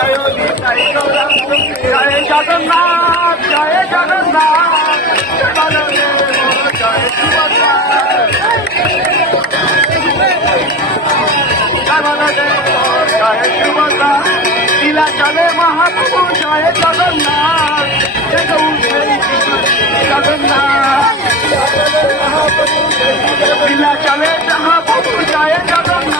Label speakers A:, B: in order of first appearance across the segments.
A: জয় জগন্নাথ জয় জগন্নাথ জয় সুভদ্রা লীলা চলে মহাপ্রভু জয় জগন্নাথ জগন্নাথ লীলা চলে মহাপ্রভু জয় Jagannath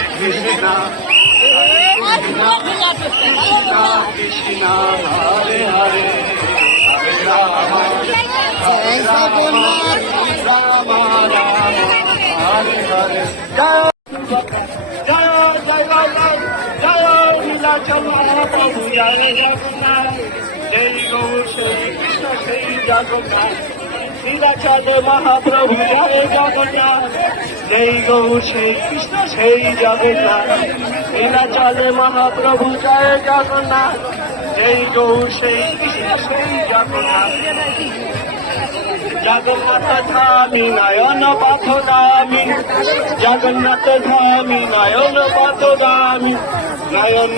A: Krishna Krishna Krishna Hare Hare Hare Rama Hare Rama Rama Rama Hare Hare Jai Jai Jai Jai Jai Jai Vila Chama Prabhu Jai Jai Jai Jai Gaur Shri Krishna Shri Jagannath লীলাচাঁদে Mahaprabhu যাবে জগন্নাথ সেই গৌ সেই কৃষ্ণ সেই জগন্নাথ লীলাচাঁদে মহাপ্রভু যায় জগন্নাথ সেই গৌ সেই কৃষ্ণ সেই জগন্নাথ জগন্নাথ নয়ন পাথ দামি জগন্নাথ ধামি নয়ন পাথ দামি নয়ন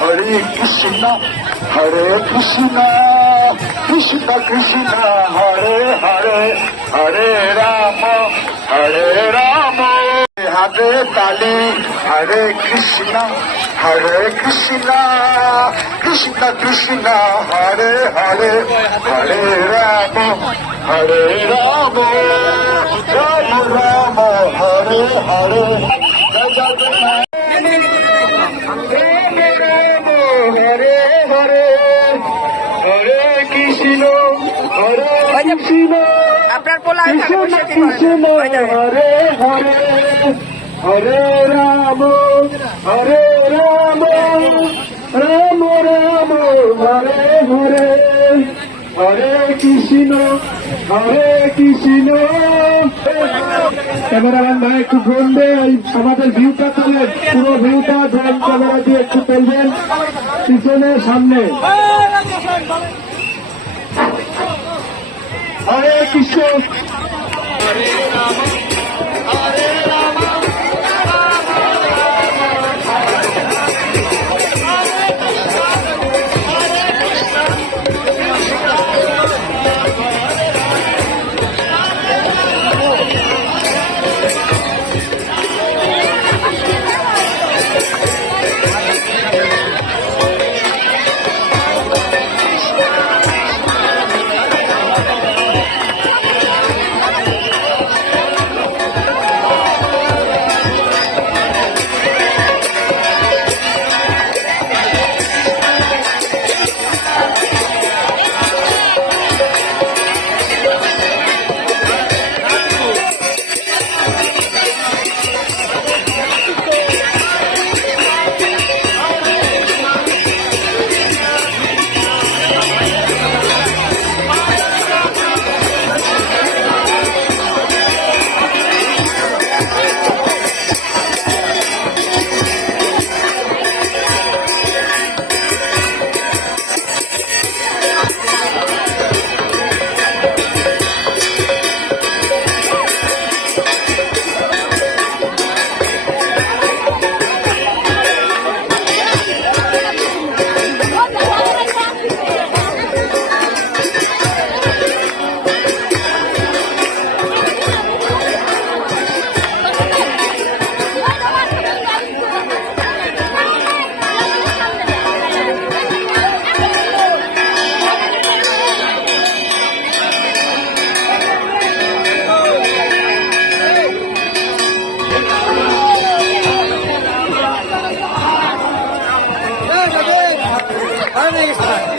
A: হরে কৃষ্ণ হরে কৃষ্ণ কৃষ্ণ কৃষ্ণ হরে হরে হরে রাম হরে রাম হাতে তালি হরে কৃষ্ণ হরে কৃষ্ণ কৃষ্ণ কৃষ্ণ হরে হরে হরে রাম হরে রাম রাম রাম হরে হরে জগন্নাথ রাম হরে হরে হরে কৃষ্ণ হরে কৃষ্ণ আপনার পোলা কৃষ্ণ হরে হরে হরে রাম হরে রাম রাম রাম হরে হরে হরে কৃষ্ণ হরে কৃষ্ণ ক্যামেরাম্যান ভাই একটু ঘুরবে আমাদের ভিউটা তোলেন পুরো ভিউটা ড্রোন ক্যামেরা দিয়ে একটু তুলবেন পিছনে সামনে হরে কৃষ্ণ হরে রাম হরে রাম 안녕히 계세요.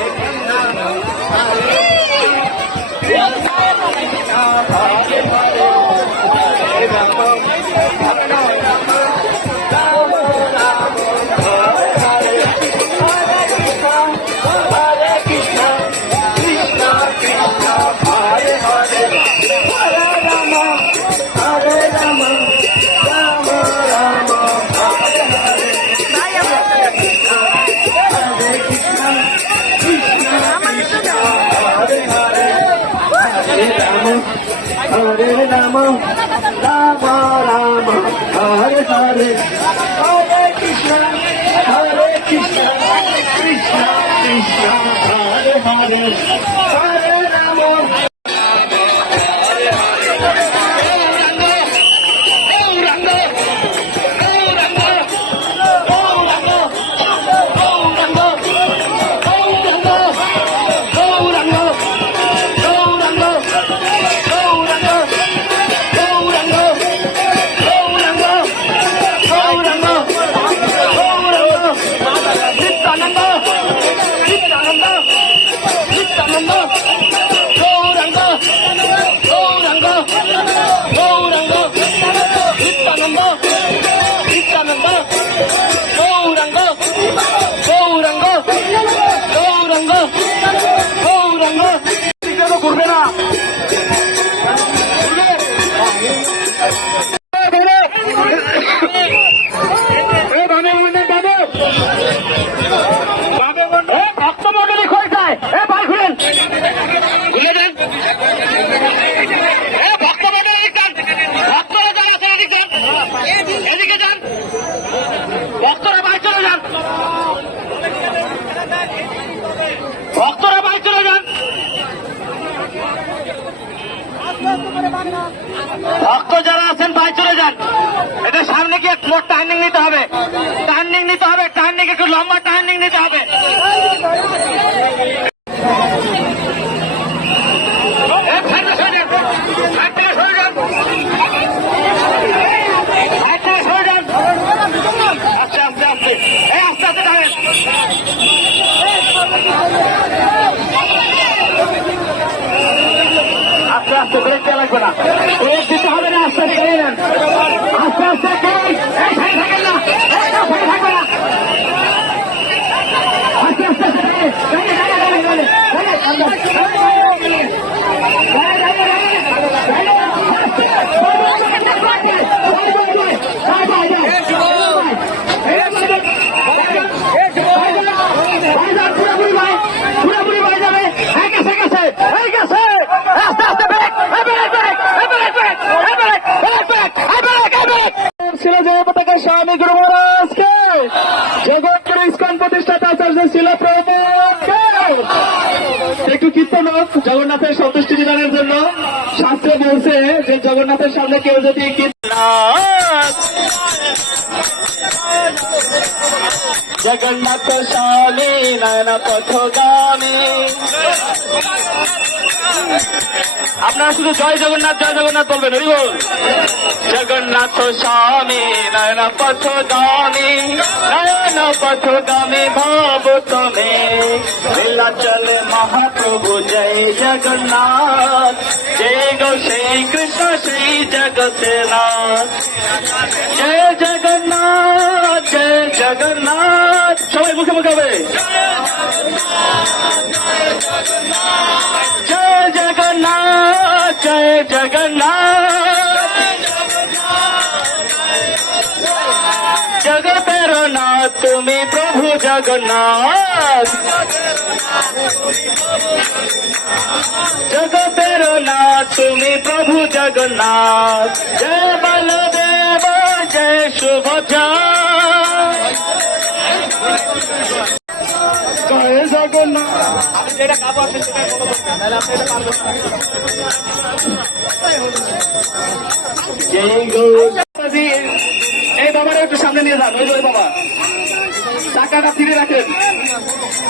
A: লম্বা টার্নিং নিতে হবে আস্তে আস্তে ব্রেক চালাবে না ব্রেক দিতে হবে না আস্তে আস্তে আস্তে আস্তে ইসলামী গুরু মহারাজকে জগৎপুর ইস্কন প্রতিষ্ঠাতা আচার্য ছিল একটু কীর্তন জগন্নাথের সন্তুষ্টি বিধানের জন্য শাস্ত্র বলছে যে জগন্নাথের সামনে কেউ যদি জগন্নাথ স্বামী নয়না পথগামী আপনারা শুধু জয় জগন্নাথ জয় জগন্নাথ বলবেন হরি বল জগন্নাথ স্বামী নয়ন পথ গামী নয়ন পথ গামী ভাব তমে চলে মহাপ্রভু জয় জগন্নাথ জয় গো শ্রী কৃষ্ণ শ্রী জগতে নাথ জয় জগন্নাথ জয় জগন্নাথ সবাই মুখে মুখে হবে জয় जगन्नाथ जय जगन्नाथ जग भैरवनाथ तुम्हें प्रभु जगन्नाथ जग भैरवनाथ तुम्हें प्रभु जगन्नाथ जय बलदेव जय शुभ এই বাবারা একটু সামনে নিয়ে যান ওই বাবা টাকাটা ফিরে রাখেন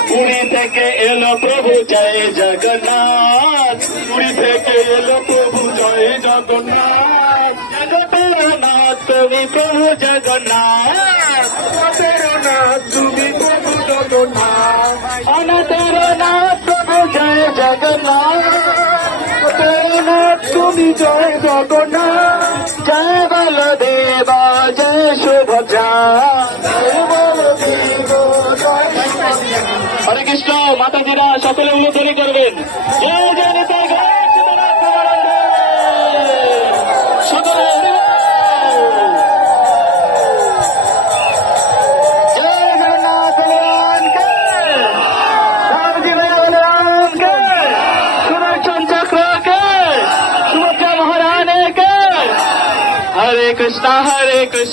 A: পুরী থেকে এলো প্রভু জয় জগন্নাথ পুরী থেকে এলো প্রভু জয় জগন্নাথ জগন্নাথ তুমি প্রভু জগন্নাথ তুমি প্রভু জগন্নাথ জয় জগন্না জয় বলদেব জয় সুভদ্রা হরে কৃষ্ণ মাতাজিরা সকলে উন্নতনি করবেন জয় জয়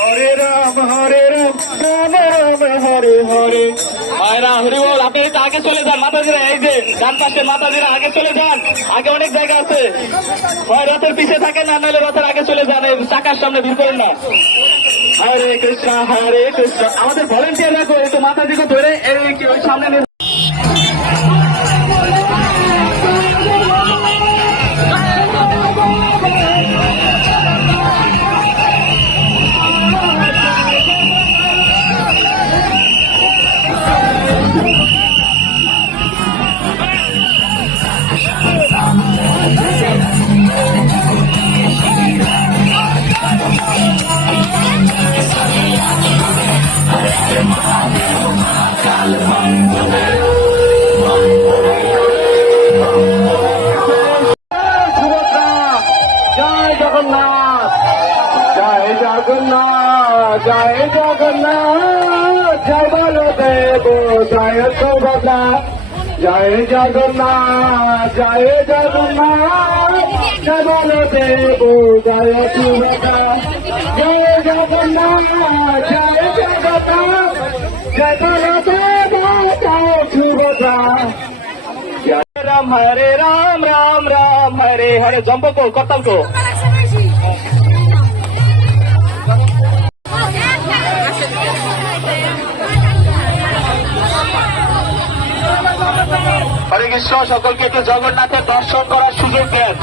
A: হরে রাম হরে রাম রাম রাম হরে হরে ভাইরা বল আপনারা আগে চলে যান মাতাজিরা এই যে ডান পাশে মাতাজিরা আগে চলে যান আগে অনেক জায়গা আছে হয় রথের পিছিয়ে থাকে না নাহলে রথের আগে চলে যান চাকার সামনে ভিড় করেন না হরে কৃষ্ণ হরে কৃষ্ণ আমাদের ভলেন্টিয়াররা করে তো মাতাজিকে ধরে এই সামনে রাম হরে রাম রাম রাম হরে হরে জম্বো কো করতাল কো হরে কৃষ্ণ সকলকে একটু জগন্নাথের দর্শন করার সুযোগ দেন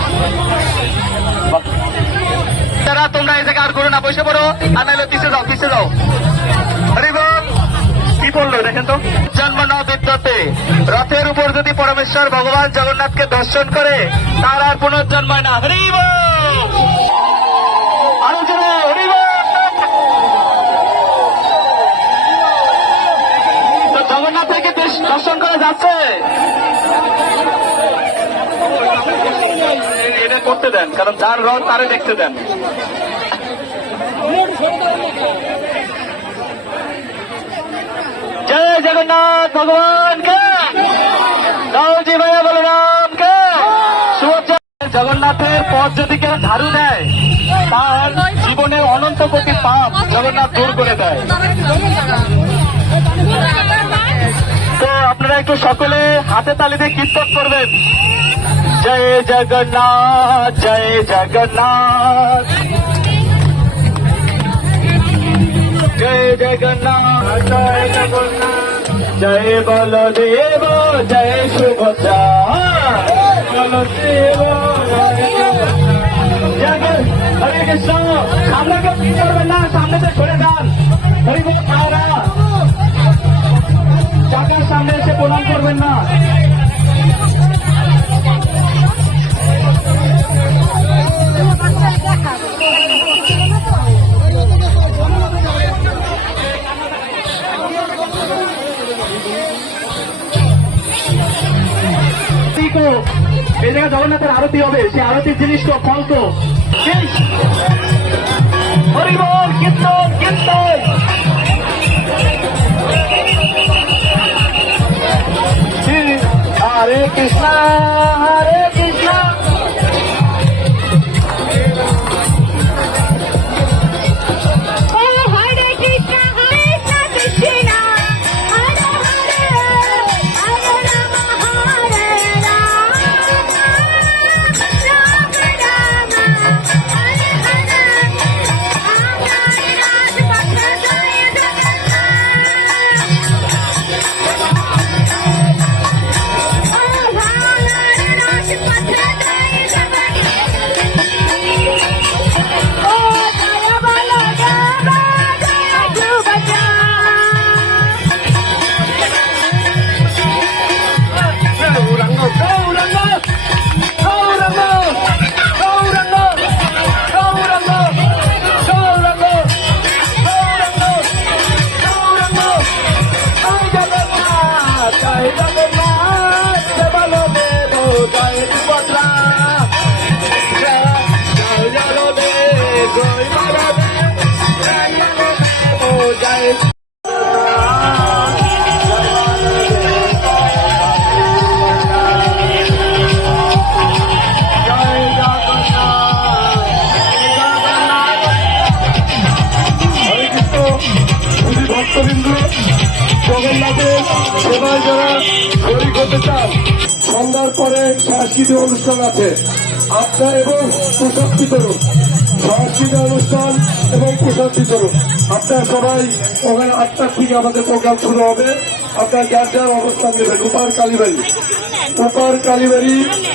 A: তারা তোমরা এই জায়গায় আর করো না বসে পড়ো আর নাহলে পিছিয়ে যাও পিছিয়ে যাও করলো দেখেন তো জন্ম বিদ্যতে রথের উপর যদি পরমেশ্বর ভগবান জগন্নাথকে দর্শন করে তার আর পুনর্জন্মায় না হরি জগন্নাথ থেকে দর্শন করা যাচ্ছে এটা করতে দেন কারণ যার রথ তারে দেখতে দেন জয় জগন্নাথ ভগবান কে দাউজি ভাইয়া বলরাম কে জগন্নাথের পথ যদি কেউ ঝাড়ু দেয় তার জীবনে অনন্ত কোটি পাপ জগন্নাথ দূর করে দেয় তো আপনারা একটু সকলে হাতে তালি দিয়ে কীর্তন করবেন জয় জগন্নাথ জয় জগন্নাথ जय जगन्नाथ जय जगन्नाथ जय बलदेव जय सुभद्रा बलदेव জগন্নাথের আরতি হবে সে আরতির জিনিস তো ফল তো হরিবল কীর্তন কৃষ্ণ হরে সবাই যারা শরিক হতে চান সন্ধ্যার পরে সাংস্কৃতিক অনুষ্ঠান আছে আপনার এবং পোশাক বিতরণ সাংস্কৃতিক অনুষ্ঠান এবং পোশাক বিতরণ আপনার সবাই ওখানে আটটার থেকে আমাদের প্রোগ্রাম শুরু হবে আপনার যার যার অবস্থান নেবেন উপার কালীবাড়ি উপার কালীবাড়ি